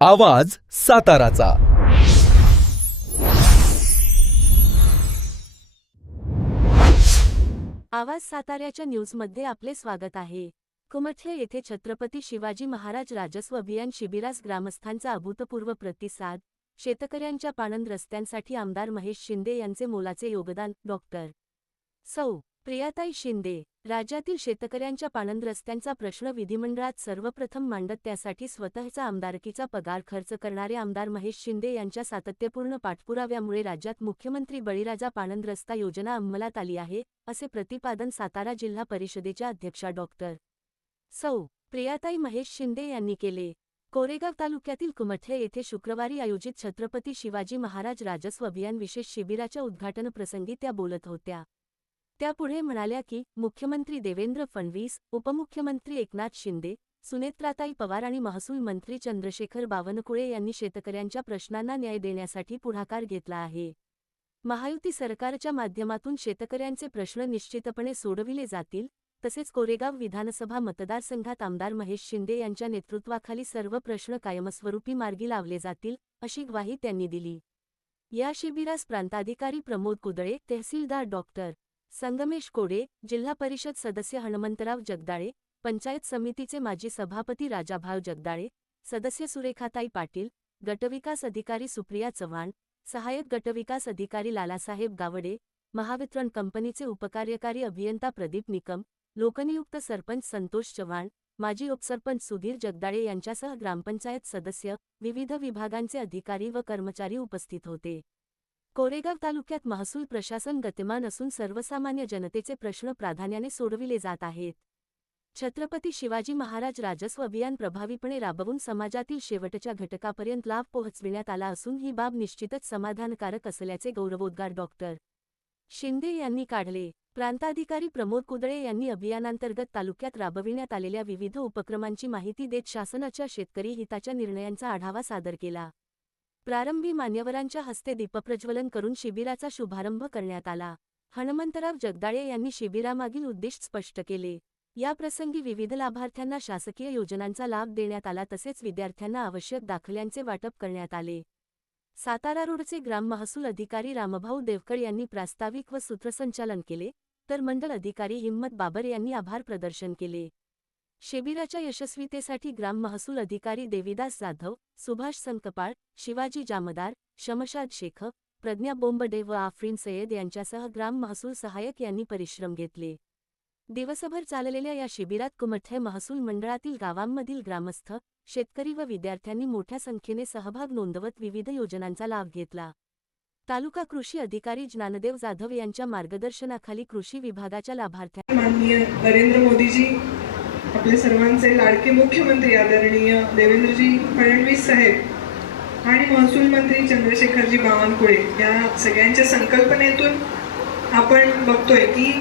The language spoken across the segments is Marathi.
आवाज साताराचा। आवाज साताऱ्याच्या न्यूजमध्ये आपले स्वागत आहे। कुमठे येथे छत्रपती शिवाजी महाराज राजस्व अभियान शिबिरास ग्रामस्थांचा अभूतपूर्व प्रतिसाद। शेतकऱ्यांच्या पाणंद रस्त्यांसाठी आमदार महेश शिंदे यांचे मोलाचे योगदान। डॉक्टर सौ प्रियाताई शिंदे। राज्यातील शेतकऱ्यांच्या पाणंद रस्त्यांचा प्रश्न विधिमंडळात सर्वप्रथम मांडत त्यासाठी स्वतःचा आमदारकीचा पगार खर्च करणारे आमदार महेश शिंदे यांच्या सातत्यपूर्ण पाठपुराव्यामुळे राज्यात मुख्यमंत्री बळीराजा पाणंद रस्ता योजना अंमलात आली आहे, असे प्रतिपादन सातारा जिल्हा परिषदेच्या अध्यक्षा डॉक्टर सौ प्रियाताई महेश शिंदे यांनी केले। कोरेगाव तालुक्यातील कुमठे येथे शुक्रवारी आयोजित छत्रपती शिवाजी महाराज राजस्व अभियान विशेष शिबिराच्या उद्घाटन प्रसंगी त्या बोलत होत्या। त्या पुढे म्हणाल्या की मुख्यमंत्री देवेंद्र फडणवीस, उपमुख्यमंत्री एकनाथ शिंदे, सुनेत्राताई पवार आणि महसूल मंत्री चंद्रशेखर बावनकुळे यांनी शेतकऱ्यांच्या प्रश्नांना न्याय देण्यासाठी पुढाकार घेतला आहे। महायुती सरकारच्या माध्यमातून शेतकऱ्यांचे प्रश्न निश्चितपणे सोडविले जातील, तसेच कोरेगाव विधानसभा मतदारसंघात आमदार महेश शिंदे यांच्या नेतृत्वाखाली सर्व प्रश्न कायमस्वरूपी मार्गी लावले जातील, अशी ग्वाही त्यांनी दिली। या शिबिरास प्रांताधिकारी प्रमोद कुदळे, तहसीलदार डॉक्टर संगमेश कोडे, जिल्हा परिषद सदस्य हनुमंतराव जगदाळे, पंचायत समितीचे माजी सभापती राजाभाऊ जगदाळे, सदस्य सुरेखाताई पाटील, गटविकास अधिकारी सुप्रिया चव्हाण, सहाय्यक गटविकास अधिकारी लालासाहेब गावडे, महावितरण कंपनीचे उपकार्यकारी अभियंता प्रदीप निकम, लोकनियुक्त सरपंच संतोष चव्हाण, माजी उपसरपंच सुधीर जगदाळे यांच्यासह ग्रामपंचायत सदस्य, विविध विभागांचे अधिकारी व कर्मचारी उपस्थित होते। कोरेगाव तालुक्यात महसूल प्रशासन गतिमान असून सर्वसामान्य जनतेचे प्रश्न प्राधान्याने सोडविले जात आहेत। छत्रपती शिवाजी महाराज राजस्व अभियान प्रभावीपणे राबवून समाजातील शेवटच्या घटकापर्यंत लाभ पोहोचविण्यात आला असून ही बाब निश्चितच समाधानकारक असल्याचे गौरवोद्गार डॉक्टर शिंदे यांनी काढले। प्रांताधिकारी प्रमोद कुदळे यांनी अभियानांतर्गत तालुक्यात राबविण्यात आलेल्या विविध उपक्रमांची माहिती देत शासनाच्या शेतकरी हिताच्या निर्णयांचा आढावा सादर केला। प्रारंभी मान्यवरांच्या हस्ते दीपप्रज्वलन करून शिबिराचा शुभारंभ करण्यात आला। हनुमंतराव जगदाळे यांनी शिबिरामागील उद्दिष्ट स्पष्ट केले। या प्रसंगी विविध लाभार्थ्यांना शासकीय योजनांचा लाभ देण्यात आला, तसेच विद्यार्थ्यांना आवश्यक दाखल्यांचे वाटप करण्यात आले। सातारा रोडचे ग्राम महसूल अधिकारी रामभाऊ देवकळ यांनी प्रास्ताविक व सूत्रसंचालन केले, तर मंडल अधिकारी हिम्मत बाबर यांनी आभार प्रदर्शन केले। शिबिराच्या यशस्वीतेसाठी ग्राम महसूल अधिकारी देविदास जाधव, सुभाष संकपाळ, शिवाजी जामदार, शमशाद शेख, प्रज्ञा बोंबडे व आफरीन सय्यद यांच्यासह ग्राम महसूल सहाय्यक यांनी परिश्रम घेतले। दिवसभर चाललेल्या या शिबिरात कुमठे महसूल मंडळातील गावांमधील ग्रामस्थ, शेतकरी व विद्यार्थ्यांनी मोठ्या संख्येने सहभाग नोंदवत विविध योजनांचा लाभ घेतला। तालुका कृषी अधिकारी ज्ञानदेव जाधव यांच्या मार्गदर्शनाखाली कृषी विभागाच्या लाभार्थ्यांना माननीय नरेंद्र मोदीजी, आपले सर्वांचे लाडके मुख्यमंत्री आदरणीय देवेंद्रजी फडणवीस साहेब आणि महसूल मंत्री चंद्रशेखरजी बावनकुळे या सगळ्यांच्या संकल्पनेतून आपण बघतोय की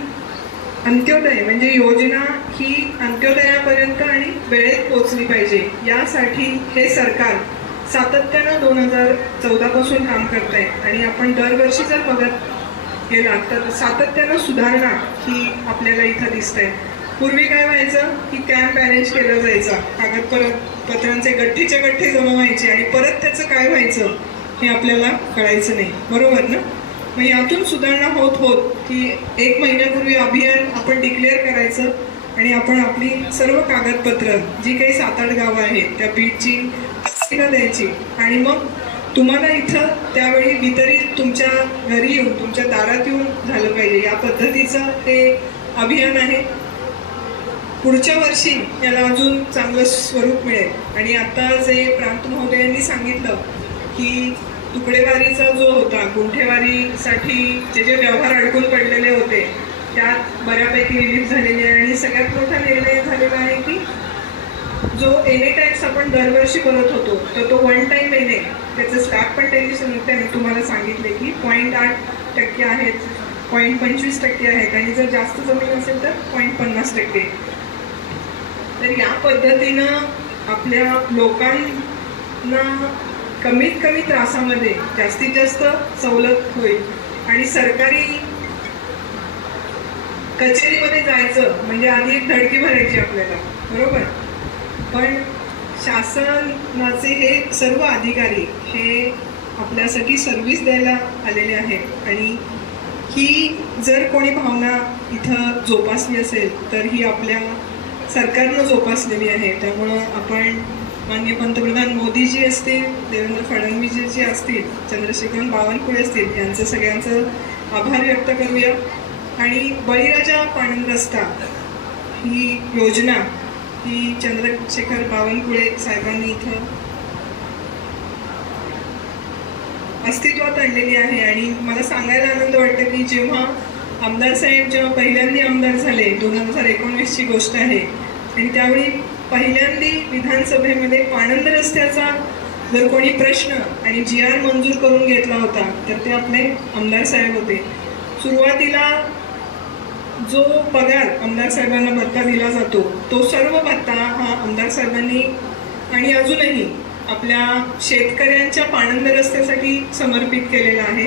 अंत्योदय म्हणजे योजना ही अंत्योदयापर्यंत आणि वेळेत पोहोचली पाहिजे, यासाठी हे सरकार सातत्यानं 2014 पासून काम करत आहे। आणि आपण दरवर्षी जर बघत गेला तर सातत्यानं सुधारणा ही आपल्याला इथं दिसते। पूर्वी काय व्हायचं की कॅम्प अरेंज केलं जायचं, कागदपत्रांचे गठ्ठीचे गठ्ठे जमा व्हायचे आणि परत त्याचं काय व्हायचं हे आपल्याला कळायचं नाही, बरोबर ना? मग यातून सुधारणा होत होत की 1 महिन्यापूर्वी अभियान आपण डिक्लेअर करायचं आणि आपण आपली सर्व कागदपत्र जी काही 7-8 गावं आहेत त्या बीटची द्यायची आणि मग तुम्हाला इथं त्यावेळी वितरित तुमच्या घरी येऊन तुमच्या दारात येऊन झालं पाहिजे, या पद्धतीचं हे अभियान आहे। पुढच्या वर्षी याला अजून चांगलं स्वरूप मिळेल। आणि आता जे प्रांत महोदयांनी सांगितलं की तुकडेवारीचा जो होता, गुंठेवारीसाठी जे व्यवहार अडकून पडलेले होते त्यात बऱ्यापैकी रिलीफ झालेली आहे। आणि सगळ्यात मोठा निर्णय झालेला आहे की जो एनए टॅक्स आपण दरवर्षी करत होतो तर तो 1 टाइम एनए, त्याचं स्लॅब पण त्यांनी तुम्हाला सांगितले की 0.8% आहेत, 0.25% आहेत आणि जर जास्त जमीन असेल तर 0.50%। तर या पद्धतीनं आपल्या लोकांना कमीत कमी त्रासामध्ये जास्तीत जास्त सवलत होईल। आणि सरकारी कचेरीमध्ये जायचं म्हणजे आधी एक धडकी भरायची आपल्याला, बरोबर? पण शासनाचे हे सर्व अधिकारी हे आपल्यासाठी सर्व्हिस द्यायला आलेले आहेत आणि ही जर कोणी भावना इथं जोपासली असेल तर ही आपल्या सरकारनं जोपासलेली आहे. त्यामुळं आपण माननीय पंतप्रधान मोदीजी असतील, देवेंद्र फडणवीसजी असतील, चंद्रशेखर बावनकुळे असतील, यांचं सगळ्यांचं आभार व्यक्त करूया. आणि बळीराजा पाणंद रस्ता ही योजना ही चंद्रशेखर बावनकुळे साहेबांनी इथं अस्तित्वात आणलेली आहे. आणि मला सांगायला आनंद वाटतं की जेव्हा आमदार साहेब जेव्हा पहिल्यांदा आमदार झाले, 2019ची गोष्ट आहे, आणि त्यावेळी पहिल्यांदा विधानसभेमध्ये पाणंद रस्त्याचा जर कोणी प्रश्न आणि GR मंजूर करून घेतला होता तर ते आपले आमदार साहेब होते. सुरुवातीला जो पगार आमदार साहेबांना भत्ता दिला जातो तो सर्व भत्ता हा आमदार साहेबांनी आणि अजूनही आपल्या शेतकऱ्यांच्या पाणंद रस्त्यासाठी समर्पित केलेला आहे.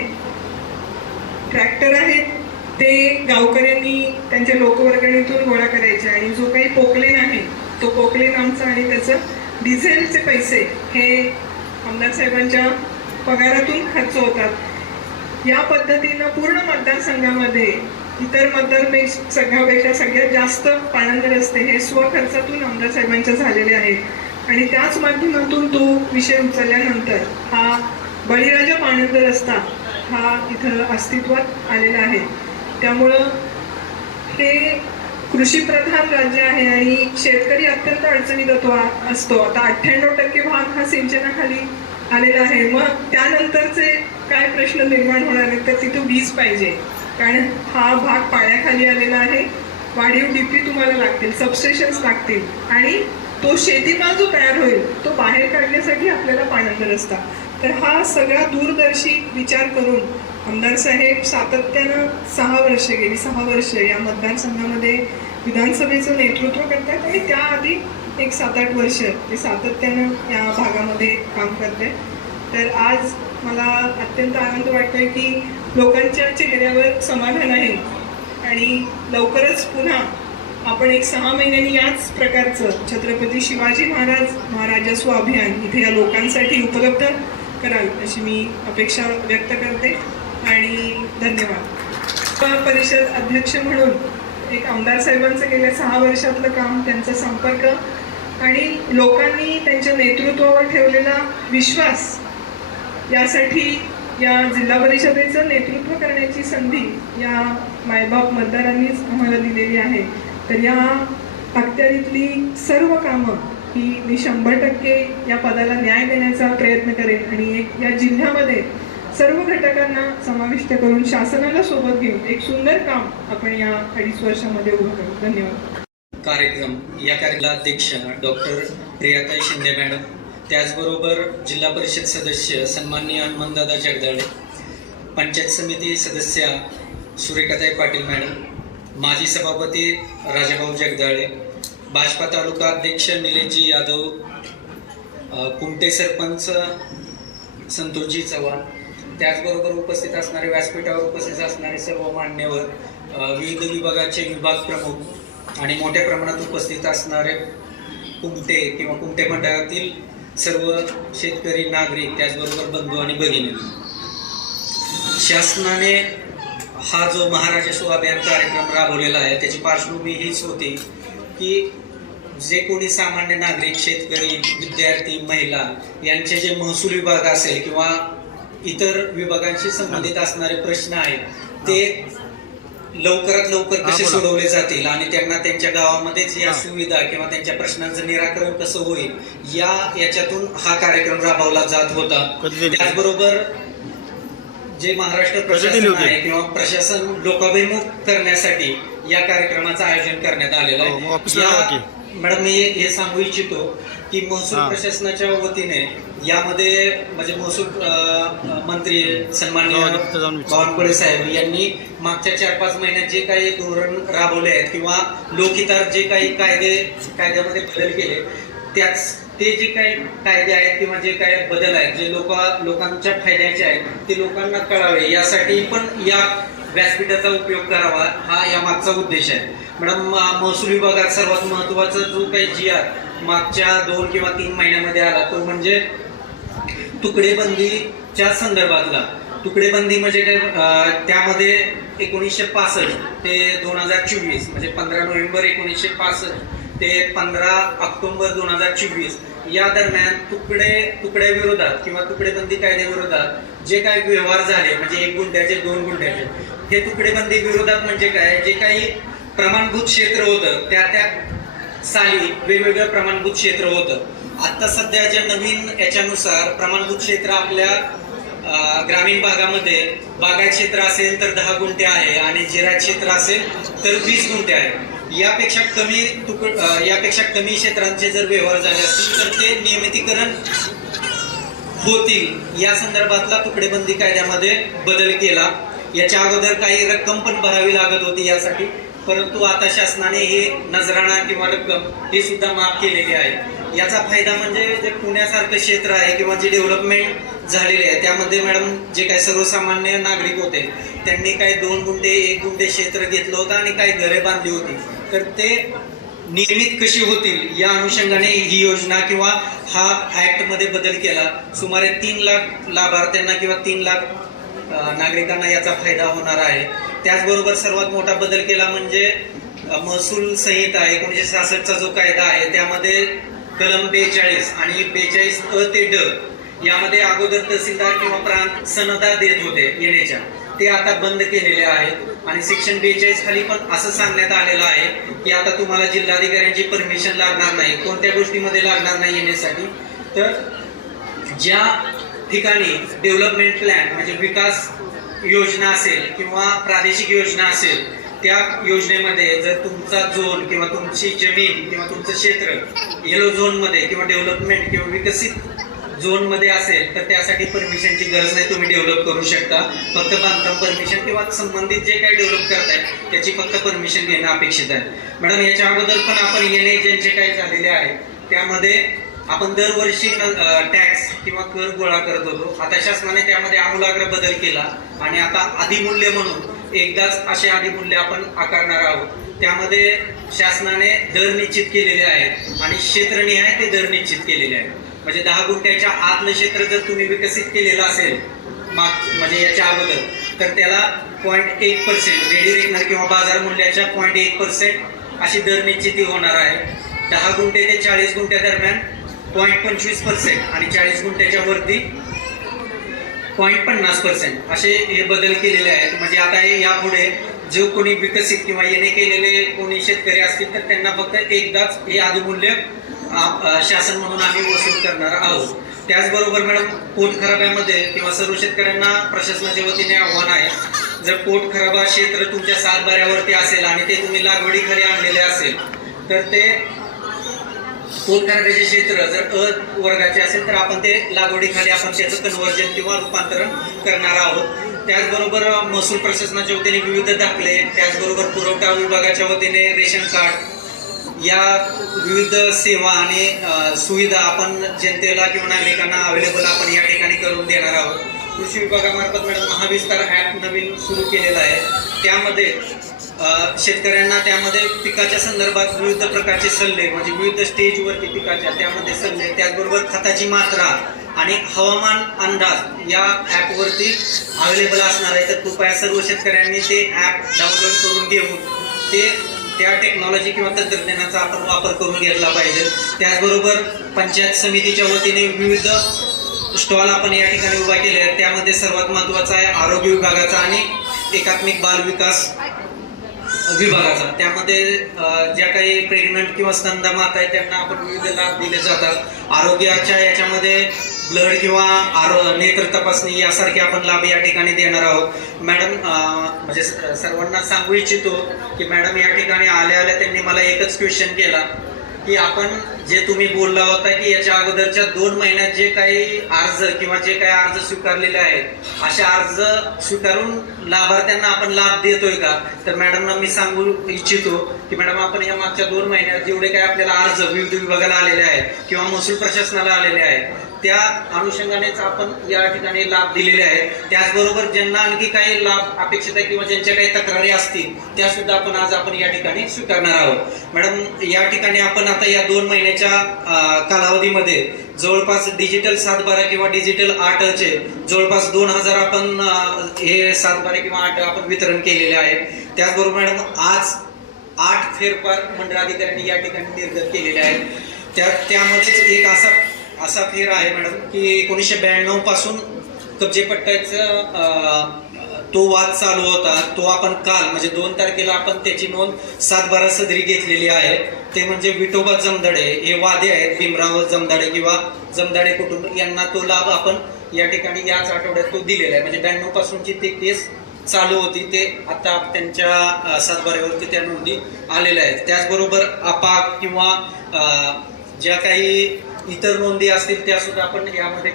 ट्रॅक्टर आहेत ते गावकऱ्यांनी त्यांच्या लोकवर्गणीतून गोळा करायचे आणि जो काही पोकलेन आहे तो पोकलेन आमचा आणि त्याचं डिझेलचे पैसे हे आमदार साहेबांच्या पगारातून खर्च होतात. या पद्धतीनं पूर्ण मतदारसंघामध्ये इतर मतदारसंघापेक्षा सगळ्यात जास्त पाणंद रस्ते हे स्वखर्चातून आमदार साहेबांच्या झालेले आहेत आणि त्याच माध्यमातून तो विषय उचलल्यानंतर हा बळीराजा पाणंद रस्ता हा इथं अस्तित्वात आलेला आहे. त्यामुळं हे कृषीप्रधान राज्य आहे आणि शेतकरी अत्यंत अडचणीत असतो. आता 98% भाग हा सिंचनाखाली आलेला आहे. मग त्यानंतरचे काय प्रश्न निर्माण होणार आहेत तर तिथं वीज पाहिजे, कारण हा भाग पाण्याखाली आलेला आहे. वाढीव DP तुम्हाला लागतील, सबस्टेशन्स लागतील आणि तो शेतीमाल जो तयार होईल तो बाहेर काढण्यासाठी आपल्याला पाणंद रस्ता. तर हा सगळा दूरदर्शी विचार करून आमदार साहेब सातत्यानं 6 वर्ष या मतदारसंघामध्ये विधानसभेचं नेतृत्व करतात आणि त्याआधी एक 7-8 वर्ष ते सातत्यानं या भागामध्ये काम करते. तर आज मला अत्यंत आनंद वाटतोय की लोकांच्या चेहऱ्यावर समाधान आहे आणि लवकरच पुन्हा आपण एक 6 महिन्यांनी याच प्रकारचं छत्रपती शिवाजी महाराजस्व अभियान इथे या लोकांसाठी उपलब्ध कराल अशी मी अपेक्षा व्यक्त करते आणि धन्यवाद. परिषद अध्यक्ष म्हणून एक आमदार साहेबांचं गेल्या 6 वर्षातलं काम, त्यांचा संपर्क आणि लोकांनी त्यांच्या नेतृत्वावर ठेवलेला विश्वास, यासाठी या जिल्हा परिषदेचं नेतृत्व करण्याची संधी या मायबाप मतदारांनीच आम्हाला दिलेली आहे. तर या अखत्यारीतली सर्व कामं ही मी 100% या पदाला न्याय देण्याचा प्रयत्न करेन आणि या जिल्ह्यामध्ये सर्व घटकांना समाविष्ट करून शासनाला सोबत घेऊन एक सुंदर काम आपण या 2.5 वर्षामध्ये उभं करू. धन्यवाद. या कार्यक्रमाला अध्यक्ष डॉक्टर प्रियाताई शिंदे मॅडम, त्याचबरोबर जिल्हा परिषद सदस्य सन्माननीय हनुमंतदादा जगदाळे, पंचायत समिती सदस्या सुरेखाताई पाटील मॅडम, माजी सभापती राजाभाऊ जगदाळे, भाजपा तालुका अध्यक्ष निलेशजी यादव, कुमटे सरपंच संतोषजी चव्हाण, त्याचबरोबर उपस्थित असणारे, व्यासपीठावर उपस्थित असणारे सर्व मान्यवर, विविध विभागाचे विभाग प्रमुख आणि मोठ्या प्रमाणात उपस्थित असणारे कुमटे किंवा कुमटे मंडळातील सर्व शेतकरी, नागरिक, त्याचबरोबर बंधू आणि भगिनी, शासनाने हा जो महाराजस्व अभियान कार्यक्रम राबवलेला आहे त्याची पार्श्वभूमी हीच होती की जे कोणी सामान्य नागरिक, शेतकरी, विद्यार्थी, महिला यांचे जे महसूल विभाग असेल किंवा इतर विभागांशी संबंधित असणारे प्रश्न आहेत ते लवकरात लवकर कसे सोडवले जातील आणि त्यांना त्यांच्या गावामध्येच या सुविधा किंवा त्यांच्या प्रश्नांचं निराकरण कसं होईल याच्यातून हा कार्यक्रम राबवला जात होता. त्याचबरोबर जे महाराष्ट्र प्रशासन आहे किंवा प्रशासन लोकाभिमुख करण्यासाठी या कार्यक्रमाचं आयोजन करण्यात आलेलं आहे. मॅडम, मी हे सांगू इच्छितो की महसूल प्रशासनाच्या वतीने यामध्ये म्हणजे महसूल मंत्री सन्माननीय बावनकुळे साहेब यांनी मागच्या 4-5 महिन्यात जे काही धोरण राबवले आहेत किंवा लोकहितार्थ जे काही कायद्यामध्ये बदल केले ते जे काही कायदे आहेत किंवा जे काही बदल आहेत जे लोकांच्या फायद्याचे आहेत ते लोकांना कळावे यासाठी पण या व्यासपीठाचा उपयोग करावा हा या मागचा उद्देश आहे. मॅडम, महसूल विभागात सर्वात महत्वाचा जो काही GR मागच्या 2 किंवा 3 महिन्यामध्ये आला तो म्हणजे तुकडेबंदीच्या संदर्भातला. तुकडेबंदी म्हणजे काय, त्यामध्ये 1965 ते 2024 म्हणजे 15 नोव्हेंबर 1965 ते 15 ऑक्टोबर 2024 या दरम्यान तुकड्याविरोधात किंवा तुकडेबंदी कायद्याविरोधात जे काही व्यवहार झाले म्हणजे 1 गुंठ्याचे 2 गुंठ्याचे, हे तुकडेबंदी विरोधात म्हणजे काय, जे काही प्रमाणभूत क्षेत्र होतं त्या साली वेगवेगळं प्रमाणभूत क्षेत्र होतं. आता सध्याच्या नवीन याच्यानुसार प्रमाणभूत क्षेत्र आपल्या ग्रामीण भागामध्ये बागायत क्षेत्र असेल तर 10 गुंठे आहे आणि जिरायत क्षेत्र असेल तर 20 गुंठे आहे. यापेक्षा कमी क्षेत्रांचे जर व्यवहार झाले असतील तर ते नियमितीकरण होतील या संदर्भातला तुकडेबंदी कायद्यामध्ये बदल केला. याच्या अगोदर काही रक्कम पण भरावी लागत होती यासाठी, परंतु आता शासनाने हे नजराणा किंवा रक्कम हे सुद्धा माफ केलेली आहे. याचा फायदा म्हणजे जे पुण्यासारखं क्षेत्र आहे किंवा जे डेव्हलपमेंट झालेले आहे त्यामध्ये मॅडम जे काही सर्वसामान्य नागरिक होते त्यांनी काही 2 गुंठे 1 गुंठे क्षेत्र घेतलं होतं आणि काही घरे बांधली होती, तर ते नियमित कशी होतील या अनुषंगाने ही योजना किंवा हा ऍक्ट मध्ये बदल केला. सुमारे 3 लाख लाभार्थ्यांना किंवा 3 लाख नागरिकांना याचा फायदा होणार आहे. त्याचबरोबर सर्वात मोठा बदल केला म्हणजे महसूल संहिता 1966चा जो कायदा आहे त्यामध्ये कलम 42 आणि 42 अ ते ड यामध्ये अगोदर तहसीलदार किंवा प्रांत सनदा देत होते येण्याच्या, ते आता बंद केलेले आहेत. आणि सेक्शन 42 खाली पण असं सांगण्यात आलेलं आहे की आता तुम्हाला जिल्हाधिकाऱ्यांची परमिशन लागणार नाही, कोणत्या गोष्टीमध्ये लागणार नाही येण्यासाठी. तर ज्या ठिकाणी डेव्हलपमेंट प्लॅन म्हणजे विकास योजना असेल किंवा प्रादेशिक योजना असेल त्या योजनेमध्ये जर तुमचा झोन किंवा तुमची जमीन किंवा तुमचं क्षेत्र येलो झोन मध्ये किंवा डेव्हलपमेंट किंवा विकसित झोन मध्ये असेल तर त्यासाठी परमिशनची गरज नाही, तुम्ही डेव्हलप करू शकता. फक्त बांधकाम परमिशन किंवा संबंधित जे काही डेव्हलप करताय त्याची फक्त परमिशन घेणं अपेक्षित आहे. मॅडम याच्या अगोदर पण आपण येणे ज्यांचे काही झालेले आहे त्यामध्ये आपण दरवर्षी टॅक्स किंवा कर गोळा करत होतो. आता शासनाने त्यामध्ये आमूलाग्र बदल केला आणि आता अधिमूल्य म्हणून एकदाच असे अधिमूल्य आपण आकारणार आहोत. त्यामध्ये शासनाने दर निश्चित केलेले आहेत आणि क्षेत्रनिहाय ते दर निश्चित केलेले आहेत. म्हणजे 10 गुंठ्याच्या आतलं क्षेत्र जर तुम्ही विकसित केलेलं असेल म्हणजे याच्या अगोदर तर त्याला 0.1% रेडी रेकनर किंवा बाजार मूल्याच्या 0.1% अशी दर निश्चिती होणार आहे. 10 गुंठे ते 40 गुंठ्या दरम्यान 0.25% आणि 40 गुंठ्याच्या वरती 0.50% असे हे बदल केलेले आहेत. म्हणजे आता हे यापुढे जो कोणी विकसित किंवा येणे केलेले कोणी शेतकरी असतील तर त्यांना फक्त एकदाच हे अधिमूल्य शासन म्हणून आम्ही वसूल करणार आहोत. त्याचबरोबर मॅडम पोट खराब्यामध्ये किंवा सर्व शेतकऱ्यांना प्रशासनाच्या वतीने आव्हान आहे, जर पोट खराबा क्षेत्र तुमच्या सातबाऱ्यावरती असेल आणि ते तुम्ही लागवडीखाली आणलेले असेल तर ते पोट खराब्याचे क्षेत्र जर अ वर्गाचे असेल तर आपण ते लागवडीखाली आपण त्याचं कन्व्हर्जन किंवा रूपांतरण करणार आहोत. त्याचबरोबर महसूल प्रशासनाच्या वतीने विविध दाखले, त्याचबरोबर पुरवठा विभागाच्या वतीने रेशन कार्ड या विविध सेवा आणि सुविधा आपण जनतेला किंवा नागरिकांना अवेलेबल आपण या ठिकाणी करून देणार आहोत. कृषी विभागामार्फत मॅडम महाविस्तार ॲप नवीन सुरू केलेला आहे. त्यामध्ये शेतकऱ्यांना त्यामध्ये पिकाच्या संदर्भात विविध प्रकारचे सल्ले म्हणजे विविध स्टेजवरती पिकाच्या त्यामध्ये सल्ले, त्याचबरोबर खताची मात्रा आणि हवामान अंदाज या ॲपवरती अवेलेबल असणार आहे. तर कृपया सर्व शेतकऱ्यांनी ते ॲप डाउनलोड करून घेऊन ते त्या टेक्नॉलॉजी किंवा तंत्रज्ञानाचा आपण वापर करून घेतला पाहिजे. त्याचबरोबर पंचायत समितीच्या वतीने विविध स्टॉल आपण या ठिकाणी उभा केले आहेत. त्यामध्ये सर्वात महत्त्वाचा आहे आरोग्य विभागाचा आणि एकात्मिक बाल विकास विभागाचा. त्यामध्ये ज्या काही प्रेग्नंट किंवा स्तनदा माता आहेत त्यांना आपण विविध लाभ दिले जातात. आरोग्याच्या याच्यामध्ये ब्लड किंवा नेत्र तपासणी यासारखे आपण लाभ या ठिकाणी देणार आहोत. मॅडम म्हणजे सर्वांना सांगू इच्छितो की मॅडम या ठिकाणी आल्या त्यांनी मला एकच क्वेश्चन केला की आपण जे तुम्ही बोलला होता की याच्या अगोदरच्या 2 महिन्यात जे काही अर्ज किंवा जे काही अर्ज स्वीकारलेले आहेत अशा अर्ज स्वीकारून लाभार्थ्यांना आपण लाभ देतोय का. तर मॅडमना मी सांगू इच्छितो की मॅडम आपण या मागच्या 2 महिन्यात जेवढे काही आपल्याला अर्ज विविध विभागाला आलेले आहेत किंवा महसूल प्रशासनाला आलेले आहेत त्या अनुषंगानेच आपण या ठिकाणी लाभ दिलेले आहेत. त्याचबरोबर ज्यांना आणखी काही लाभ अपेक्षित आहे किंवा ज्यांच्या काही तक्रारी असतील त्या सुद्धा आपण या ठिकाणी स्वीकारणार आहोत. मॅडम, या ठिकाणी आपण आता या 2 महिन्याच्या कालावधीमध्ये जवळपास डिजिटल 7/12 किंवा डिजिटल 8चे जवळपास 2000 आपण हे 7/12 किंवा 8 आपण वितरण केलेले आहे. त्याचबरोबर मॅडम, आज 8 फेरफार मंडळ अधिकाऱ्यांनी या ठिकाणी निर्गत केलेले आहेत. त्यामध्येच एक असा फेर आहे मॅडम की 1992 पासून कब्जे पट्ट्याचा तो वाद चालू होता. तो आपण काल म्हणजे 2 तारखेला आपण त्याची नोंद 7/12 सदरी घेतलेली आहे. ते म्हणजे विठोबा जमदाडे हे वादे आहेत, भीमराव जमदाडे किंवा जमदाडे कुटुंब यांना तो लाभ आपण या ठिकाणी याच आठवड्यात तो दिलेला आहे. म्हणजे 92 पासूनची ते केस चालू होती, ते आता त्यांच्या 7/12 त्या नोंदी आलेल्या आहेत. त्याचबरोबर अपाक किंवा ज्या काही इतर नोंदी असतील त्या सुद्धा आपण यामध्ये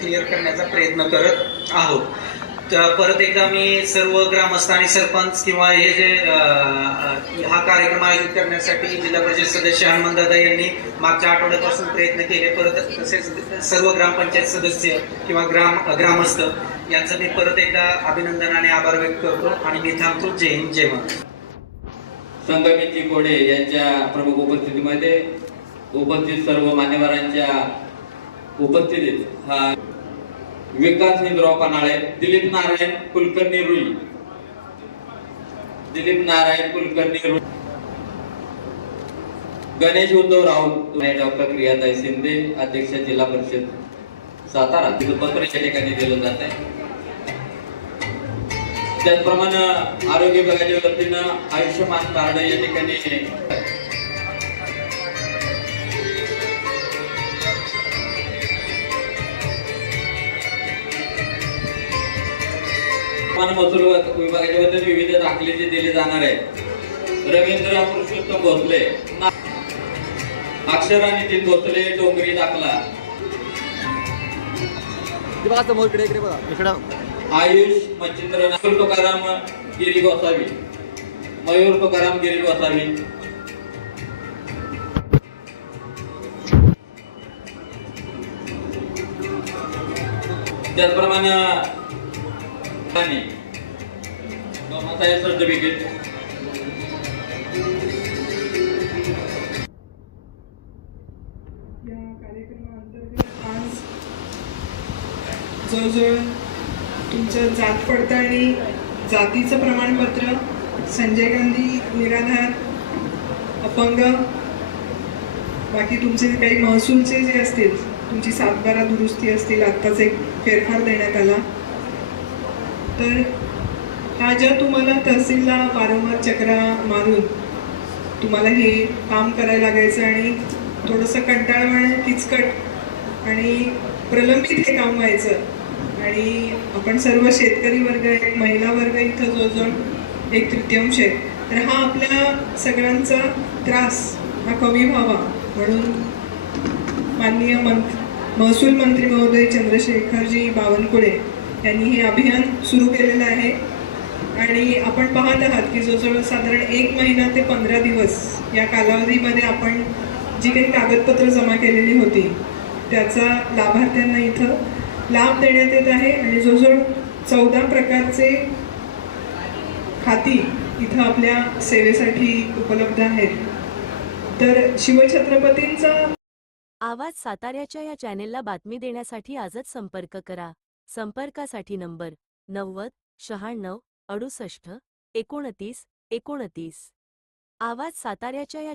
क्लिअर करण्याचा प्रयत्न करत आहोत. परत एकदा मी सर्व ग्रामस्थ आणि सरपंच किंवा हे जे हा कार्यक्रम आयोजित करण्यासाठी जिल्हा परिषद सदस्य हनुमंतदादा यांनी मागच्या आठवड्यापासून प्रयत्न केले. परत तसेच सर्व ग्रामपंचायत सदस्य किंवा ग्रामस्थ यांचं मी परत एकदा अभिनंदन आणि आभार व्यक्त करतो आणि मी थांबतो. जय हिंद, जय महाराष्ट्र. संगमेश कोडे यांच्या प्रमुख उपस्थितीमध्ये उपस्थित सर्व मान्यवरांच्या उपस्थितीत हा विकास हिंदराव पन्हाळे, दिलीप नारायण कुलकर्णी रुई, गणेश उद्धव राऊत, डॉक्टर प्रियाताई शिंदे, अध्यक्ष जिल्हा परिषद सातारा, पत्र या ठिकाणी दिलं जात आहे. त्याचप्रमाणे आरोग्य विभागाच्या वतीनं आयुष्यमान कार्ड या ठिकाणी महसूल विभागाच्या वतीने विविध दाखले जे दिले जाणार आहेत. रवींद्र पुरुषोत्तम भोसले, अक्षरा नितीन भोसले, डोंगरी दाखला. आयुष मच्छिंद्र तुकाराम गिरी गोसावी, मयूर तुकाराम गिरी गोसावी. त्याचप्रमाणे सर्टिफिकेट या कार्यक्रमाअंतर्गत आज जवळजवळ तुमचं जात पडताळणी, जातीचं प्रमाणपत्र, संजय गांधी निराधार, अपंग, बाकी तुमचे काही महसूलचे जे असतील, तुमची 7/12 दुरुस्ती असतील, आत्ताच एक फेरफार देण्यात आला. तर ह्या ज्या तुम्हाला तहसीलला वारंवार चक्रा मारून तुम्हाला हे काम करायला लागायचं आणि थोडंसं कंटाळवाणं, किचकट आणि प्रलंबित हे काम व्हायचं आणि आपण सर्व शेतकरी वर्ग आहे, महिला वर्ग इथं जवळजवळ 1/3 आहे. तर हा आपल्या सगळ्यांचा त्रास हा कमी व्हावा म्हणून माननीय महसूल मंत्री महोदय चंद्रशेखरजी बावनकुळे यांनी हे अभियान सुरू केलेलं आहे. आणि आपण पाहत आहात की जवळजवळ साधारण 1 महिना ते 15 दिवस या कालावधीमध्ये आपण जी काही कागदपत्र जमा केलेली होती त्याचा लाभार्थ्यांना इथं लाभ देण्यात येत आहे. आणि जवळजवळ 14 प्रकारचे खाती इथं आपल्या सेवेसाठी उपलब्ध आहेत. तर शिवछत्रपतींचा आवाज साताऱ्याच्या या चॅनेलला बातमी देण्यासाठी आजच संपर्क करा. संपर्कासाठी नंबर 90 96 68 29 29. आवाज साताऱ्याच्या या